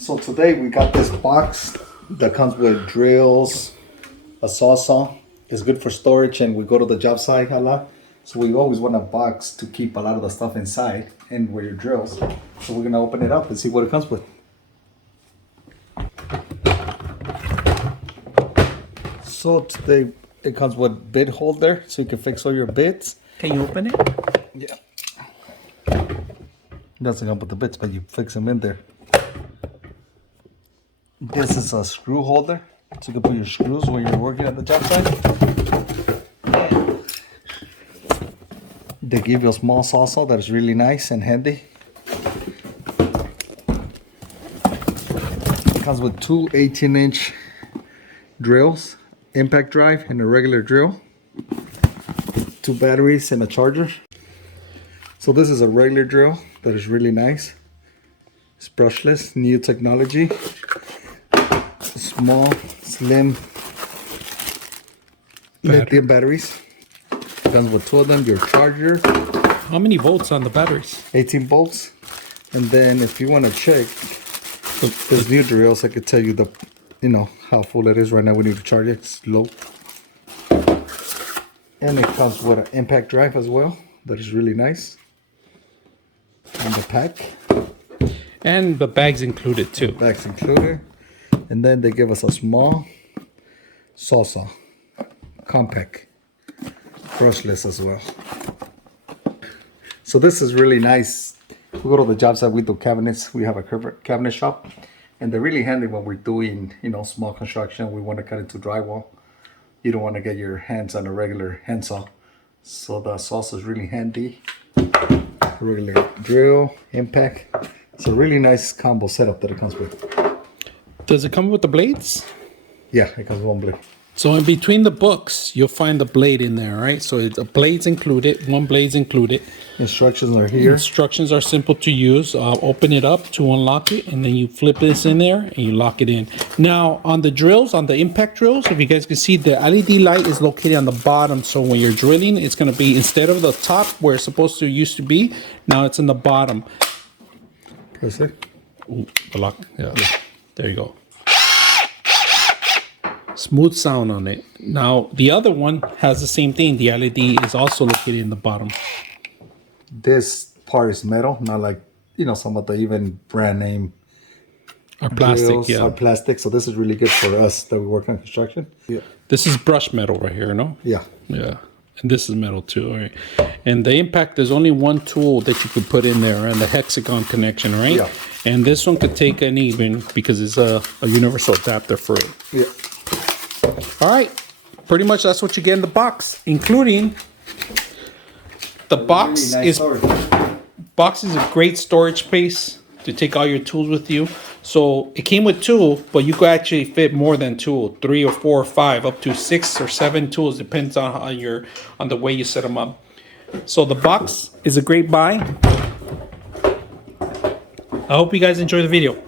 So today we got this box that comes with drills, a saw. It's good for storage, and we go to the job site a lot. So we always want a box to keep a lot of the stuff inside and with your drills. So we're gonna open it up and see what it comes with. So today it comes with bit holder, so you can fix all your bits. Can you open it? Yeah. It doesn't come with the bits, but you fix them in there. This is a screw holder, so you can put your screws when you're working at the job site. They give you a small saw that is really nice and handy. It comes with two 18-inch drills, impact drive and a regular drill, two batteries and a charger. So this is a regular drill that is really nice. It's brushless, new technology. Small, slim lithium batteries. Comes with two of them, your charger. How many volts on the batteries? 18 volts. And then if you want to check this new drills, I could tell you how full it is right now. We need to charge it. It's low. And it comes with an impact drive as well. That is really nice. And the pack. And the bag's included too. Bag's included. And then they give us a small saw, compact, brushless as well. So this is really nice. We go to the job site, we do cabinets. We have a cabinet shop, and they're really handy when we're doing, small construction. We want to cut into drywall. You don't want to get your hands on a regular handsaw. So the saw is really handy. Regular drill, impact. It's a really nice combo setup that it comes with. Does it come with the blades? Yeah, it comes with one blade. So in between the books, you'll find the blade in there, right? So the blade's included, one blade's included. Instructions are here. Instructions are simple to use. Open it up to unlock it, and then you flip this in there and you lock it in. Now on the drills, on the impact drills, if you guys can see, the LED light is located on the bottom. So when you're drilling, it's gonna be, instead of the top where it's supposed to used to be, now it's in the bottom. Press it. Ooh, the lock, yeah. There you go. Smooth sound on it. Now the other one has the same thing. The LED is also located in the bottom. This part is metal, not like some of the even brand name Or plastic, yeah. Are plastic. So this is really good for us that we work on construction. Yeah. This is brushed metal right here, no? Yeah. Yeah. And this is metal too, all right? And the impact, there's only one tool that you could put in there, and the hexagon connection, right? Yeah. And this one could take an even because it's a universal adapter for it. Yeah. All right, pretty much that's what you get in the box, including the box. Really nice Box is a great storage space to take all your tools with you. So it came with two, but you could actually fit more than two, 3 or 4 or 5, up to 6 or 7 tools, depends on the way you set them up. So the box is a great buy. I hope you guys enjoy the video.